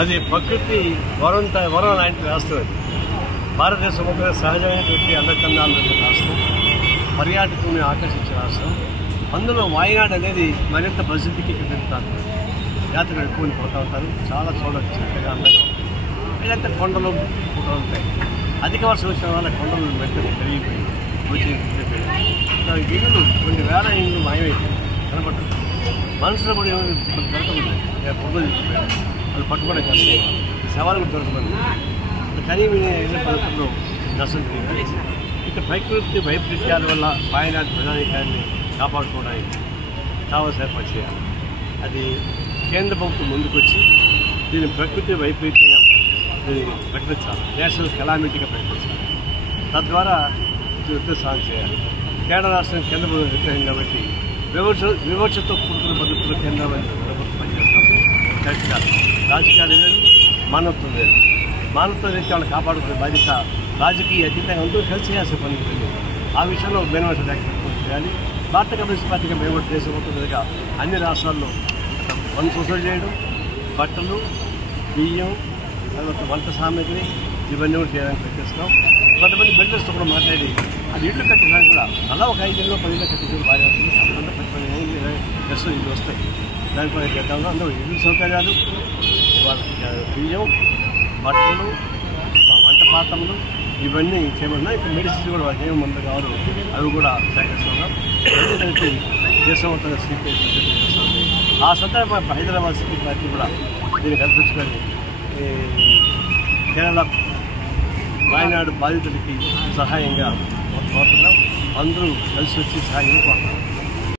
అది ప్రకృతి వరం లాంటి రాష్ట్రం అది. భారతదేశం ఒక సహజమైనటువంటి అందచందాలు రాష్ట్రం, పర్యాటకులను ఆకర్షించే రాష్ట్రం. అందులో వాయనాడ్ అనేది మరింత ప్రసిద్ధికి పెరుగుతారు. యాత్రికులు ఎక్కువ పోతూ ఉంటారు. చాలా చూడవచ్చు, చక్కగా అందంగా ఉంటుంది. ఇదంతా కొండలు కూడా ఉంటాయి. అధిక వర్షం వచ్చిన వల్ల కొండలు వెంటనే పెరిగిపోయి ఇళ్ళు కొన్ని వేల ఇళ్ళు మాయమైపోయి కనపడుతుంది. మనుషులు కూడా దొరకదు, పొగలు తీసుకుపోయారు. వాళ్ళు పట్టుకోవడం కష్టం, శవాలు కూడా దొరకదు. కానీ ఇళ్ళ పద్ధతుల్లో నష్టం జరిగింది. ఇక ప్రకృతి వైపరీత్యాల వల్ల వాయనాడు ప్రజానీకాన్ని కాపాడుకోవడానికి కావాల్సిన ఏర్పాటు చేయాలి. అది కేంద్ర ప్రభుత్వం ముందుకొచ్చి దీన్ని ప్రకృతి వైపరీత్యంగా దీన్ని ప్రకటించాలి, నేషనల్ కెలామిటీగా ప్రకటించాలి. తద్వారా యుద్ధ సాగు చేయాలి. కేరళ రాష్ట్రం కేంద్ర ప్రభుత్వం వ్యతిరేకం కాబట్టి వివక్షతో కూడుకున్న పద్ధతుల్లో కేంద్ర ప్రభుత్వం పనిచేస్తాం. కరెక్ట్ కాదు. రాజకీయాలు వేరు, మానవత్వం వేరు. మానవత్వ రీత్యాలను కాపాడుకునే బాధ్యత రాజకీయ అతీతంగా అందరూ కలిసి చేయాల్సిన పని ఉంటుంది. ఆ విషయంలో బెనిఫిట్ యాక్టివిటీ చేయాలి. భారత కమ్యూనిస్ట్ పార్టీగా మేము కూడా దేశంగా అన్ని రాష్ట్రాల్లో వన్ సొసైటీ చేయడం, బట్టలు, బియ్యం, తర్వాత వంట సామాగ్రి ఇవన్నీ కూడా చేయడానికి ప్రయత్నిస్తాం. కొంతమంది బిల్డర్స్తో కూడా మాట్లాడి అది ఇళ్ళు కట్టడానికి కూడా అలా ఒక 5 ఇళ్ళు 10 ఇళ్ళు కట్టించడం బాగా ఉంటుంది. అంతా 10-20 గెస్ట్లు ఇల్లు వస్తాయి. దానిపై చేద్దాము. అందులో ఇల్లు సౌకర్యాలు, బియ్యం, బట్టలు, వంట పాత్రలు ఇవన్నీ చేయమన్నా. ఇప్పుడు మెడిసిన్స్ కూడా వాళ్ళకి ఏమి మందులు కావాలో అవి కూడా సేకరిస్తున్నాం. ఎందుకంటే దేశం మొత్తంగా చేస్తుంది. ఆ సందర్భంగా హైదరాబాద్ సిటీ పార్టీ కూడా దీన్ని కల్పించుకొని కేరళ వాయనాడు బాధితులకి సహాయంగా కోరుతున్నాం. అందరూ కలిసి వచ్చి సహాయం కోరుతున్నాం.